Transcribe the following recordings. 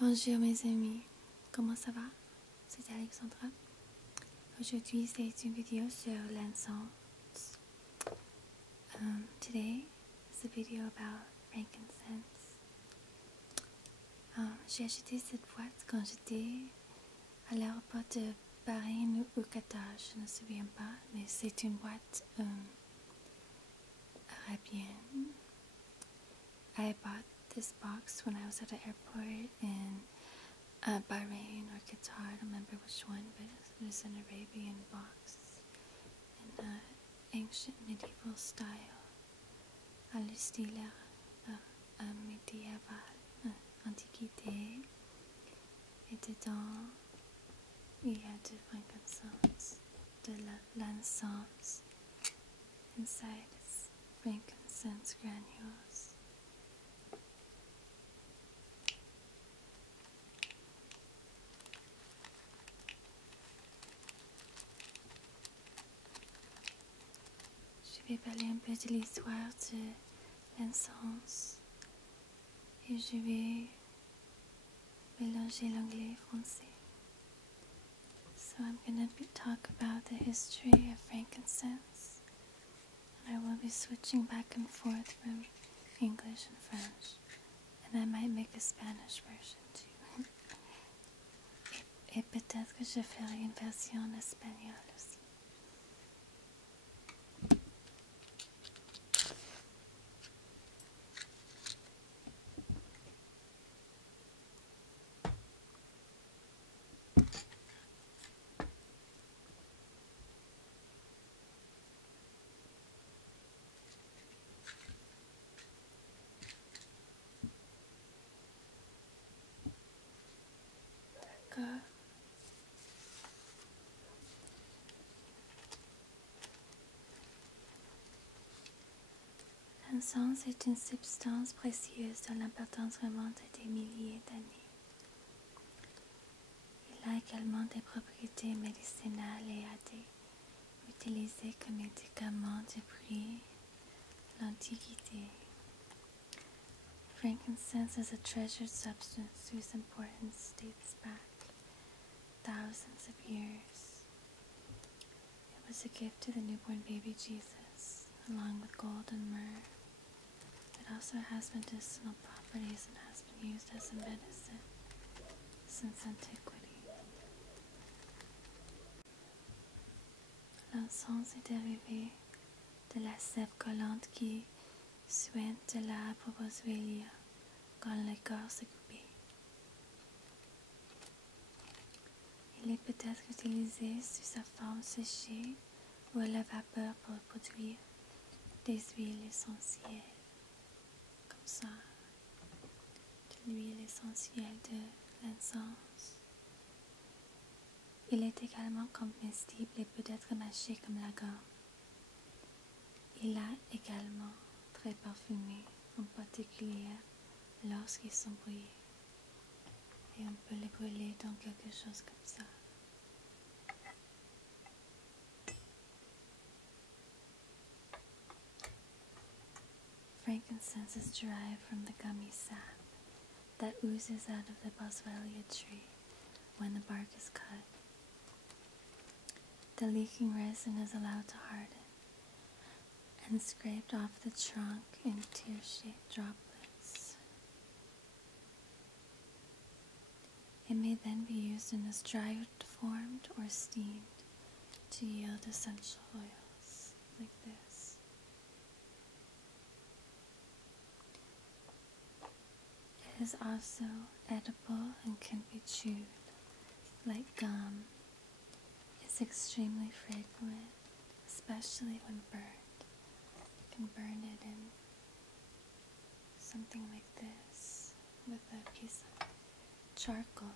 Bonjour mes amis, comment ça va? C'est Alexandra. Aujourd'hui c'est une vidéo sur l'encens. Today is a video about frankincense. J'ai acheté cette boîte quand j'étais à l'aéroport de Bahreïn ou Qatar, je ne me souviens pas, mais c'est une boîte arabienne. I bought this box when I was at the airport in Bahrain or Qatar, I don't remember which one, but it was an Arabian box in ancient medieval style, à le style médiéval, antiquité, et dedans il y a du frankincense, de l'encens, inside is frankincense granules. Je vais parler un peu de l'histoire de l'encens et je vais mélanger l'anglais et le français. So I'm going to talk about the history of frankincense, and I will be switching back and forth from English and French, and I might make a Spanish version too. et peut-être que je ferai une version en espagnol aussi. L'encens est une substance précieuse dont l'importance remonte à des milliers d'années. Il a également des propriétés médicinales et a été utilisé comme médicament depuis l'Antiquité. Frankincense is a treasured substance whose importance dates back thousands of years. It was a gift to the newborn baby Jesus, along with gold and myrrh. It also has medicinal properties and has been used as a medicine since antiquity. L'encens est dérivé de la sève collante qui suinte de l'arbre boswellia quand l'écorce est coupée. Il est peut-être utilisé sous sa forme séchée ou à la vapeur pour produire des huiles essentielles. Comme ça, de l'huile essentielle de l'encens. Il est également comestible et peut être mâché comme la gomme. Il est également très parfumé, en particulier lorsqu'ils sont brouillés. Et on peut les brûler dans quelque chose comme ça. Frankincense is derived from the gummy sap that oozes out of the boswellia tree when the bark is cut. The leaking resin is allowed to harden and scraped off the trunk in tear-shaped droplets. It may then be used in its dried formed or steamed to yield essential oils, like this. It is also edible and can be chewed, like gum. It's extremely fragrant, especially when burned. You can burn it in something like this with a piece of charcoal.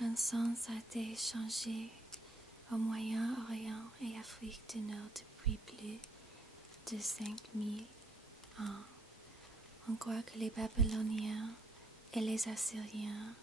L'encens a été échangé au Moyen-Orient et Afrique du Nord depuis plus de 5000 ans On croit que les Babyloniens et les Assyriens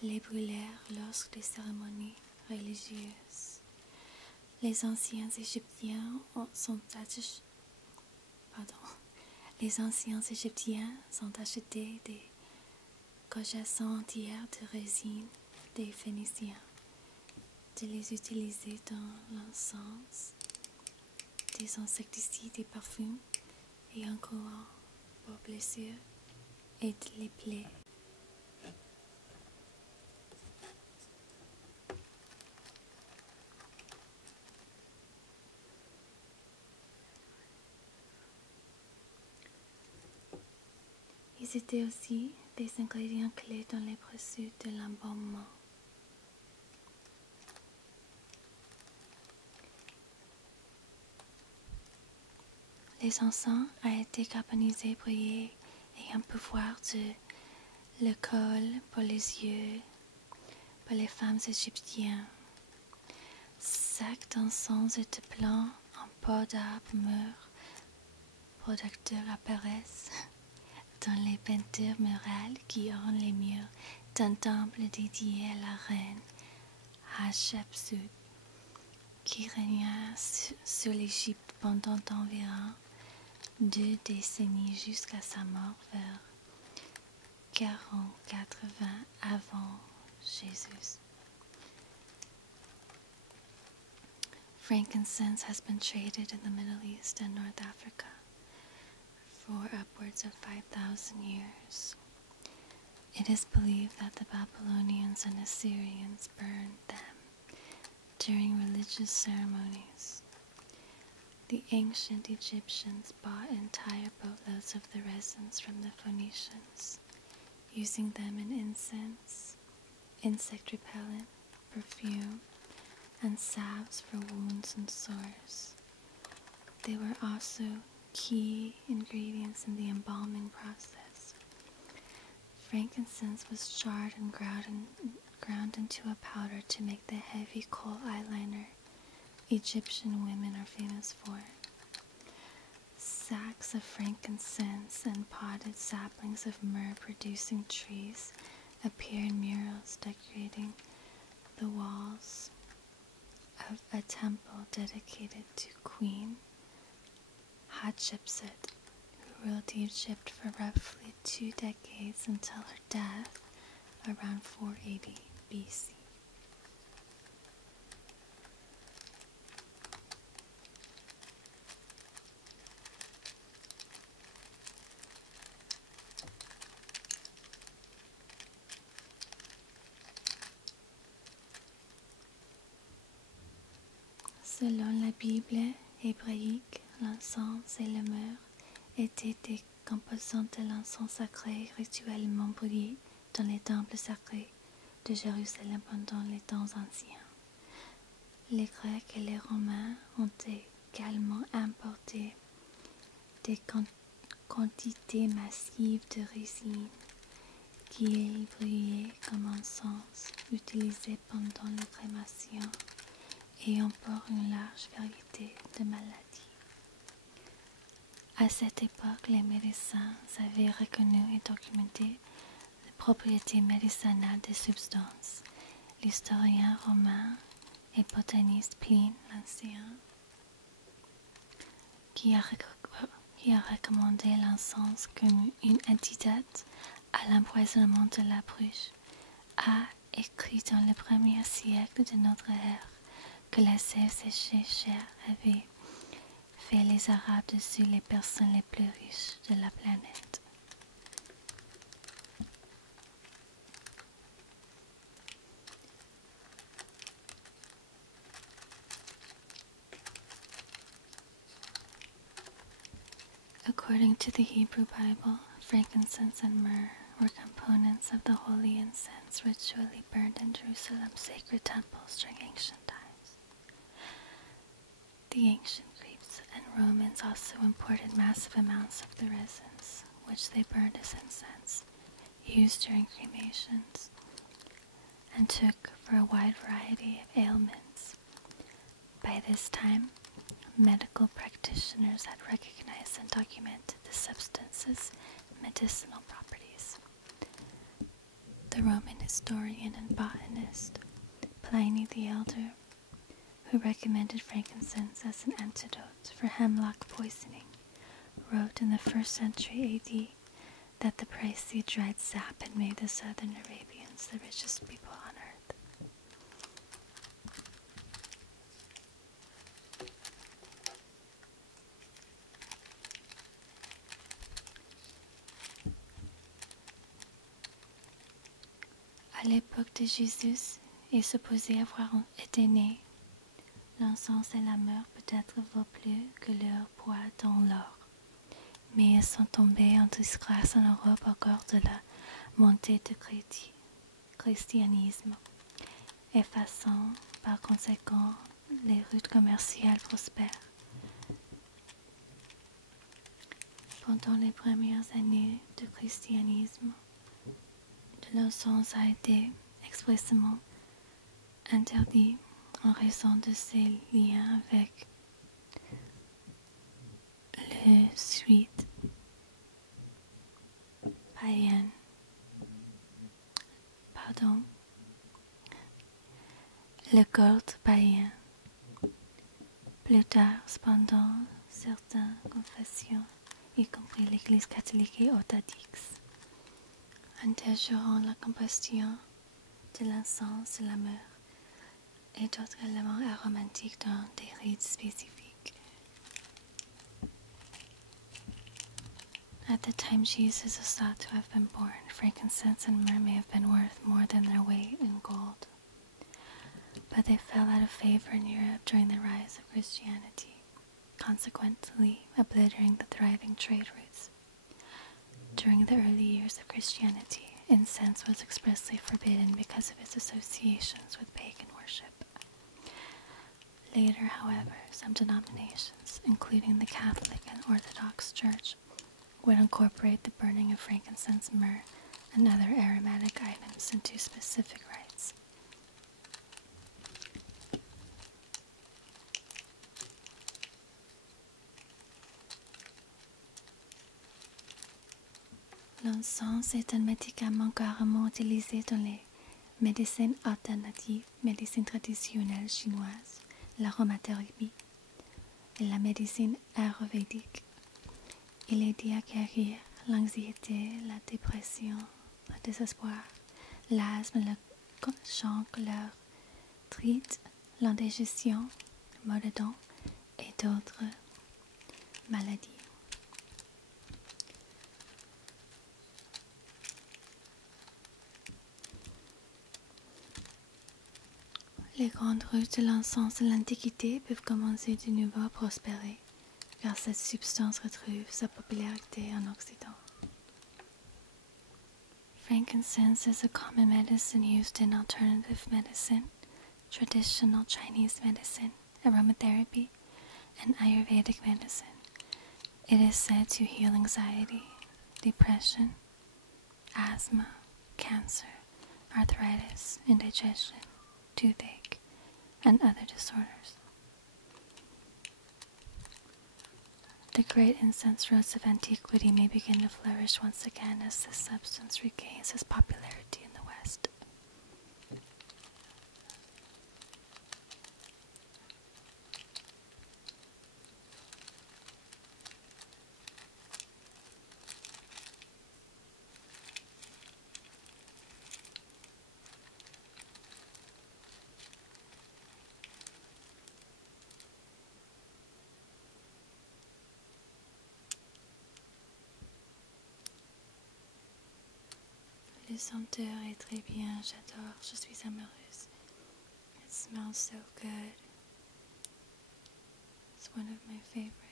les brûlèrent lors des cérémonies religieuses. Les anciens Égyptiens ont acheté des cargaisons entières de résine des Phéniciens, de les utiliser dans l'encens, des insecticides et parfums, et un courant pour blessures et les plaies. Ils étaient aussi des ingrédients clés dans les processus de l'embaumement. Les encens a été carbonisé, brûlé et un pouvoir de l'alcool pour les yeux, pour les femmes égyptiennes. Sacs d'encens et de plants en peau d'arbre mûr producteurs apparaissent dans les peintures murales qui ornent les murs d'un temple dédié à la reine Hatshepsut, qui régna sur l'Égypte pendant environ 2 décennies jusqu'à sa mort vers 480 avant Jésus. Frankincense has been traded in the Middle East and North Africa for upwards of 5,000 years. It is believed that the Babylonians and Assyrians burned them during religious ceremonies. The ancient Egyptians bought entire boatloads of the resins from the Phoenicians, using them in incense, insect repellent, perfume, and salves for wounds and sores. They were also key ingredients in the embalming process. Frankincense was charred and ground into a powder to make the heavy kohl eyeliner Egyptian women are famous for. Sacks of frankincense and potted saplings of myrrh-producing trees appear in murals decorating the walls of a temple dedicated to Queen Hatshepsut, who ruled Egypt for roughly 2 decades until her death around 480 BC. Selon la Bible hébraïque, l'encens et le myrrhe étaient des composants de l'encens sacré rituellement brûlé dans les temples sacrés de Jérusalem pendant les temps anciens. Les Grecs et les Romains ont également importé des quantités massives de résine qui est brûlée comme encens, utilisée pendant les crémations et pour une large variété de maladies. À cette époque, les médecins avaient reconnu et documenté les propriétés médicinales des substances. L'historien romain et botaniste Pline l'Ancien, qui a recommandé l'encens comme une antidote à l'empoisonnement de la bruche, a écrit dans le 1er siècle de notre ère que la sève séchée chère avait fait les Arabes dessus les personnes les plus riches de la planète. According to the Hebrew Bible, frankincense and myrrh were components of the holy incense ritually burned in Jerusalem's sacred temples during ancient times. The ancient Greeks and Romans also imported massive amounts of the resins, which they burned as incense, used during cremations, and took for a wide variety of ailments. By this time, medical practitioners had recognized and documented the substance's medicinal properties. The Roman historian and botanist Pliny the Elder, who recommended frankincense as an antidote for hemlock poisoning, wrote in the 1st century AD that the pricey dried sap had made the southern Arabians the richest people on earth. À l'époque de Jésus est supposé avoir été né. L'encens et la myrrhe peut-être vaut plus que leur poids dans l'or. Mais ils sont tombés en disgrâce en Europe au cours de la montée du christianisme, effaçant par conséquent les routes commerciales prospères. Pendant les premières années du christianisme, de l'encens a été expressément interdit en raison de ses liens avec le suite païen. Le culte païen. Plus tard, cependant, certaines confessions, y compris l'Église catholique et orthodoxe, interrogeront la combustion de l'encens et la myrrhe et d'autres éléments aromatiques dans des rites spécifiques. At the time Jesus is thought to have been born, frankincense and myrrh may have been worth more than their weight in gold. But they fell out of favor in Europe during the rise of Christianity, consequently obliterating the thriving trade routes. During the early years of Christianity, incense was expressly forbidden because of its associations with pagan worship. Later, however, some denominations, including the Catholic and Orthodox Church, would incorporate the burning of frankincense, myrrh, and other aromatic items into specific rites. L'encens est un médicament couramment utilisé dans les médecines alternatives, médecine traditionnelle chinoise, l'aromathérapie et la médecine ayurvédique. Il aide à guérir l'anxiété, la dépression, le désespoir, l'asthme, le chancre, l'arthrite, l'indigestion, le maux de dents et d'autres maladies. Les grandes routes de l'encens de l'Antiquité peuvent commencer de nouveau à prospérer, car cette substance retrouve sa popularité en Occident. Frankincense is a common medicine used in alternative medicine, traditional Chinese medicine, aromatherapy, and Ayurvedic medicine. It is said to heal anxiety, depression, asthma, cancer, arthritis, indigestion, toothache, and other disorders. The great incense rose of antiquity may begin to flourish once again as this substance regains its popularity in the West. Le senteur est très bien, j'adore, je suis amoureuse. It smells so good. It's one of my favorites.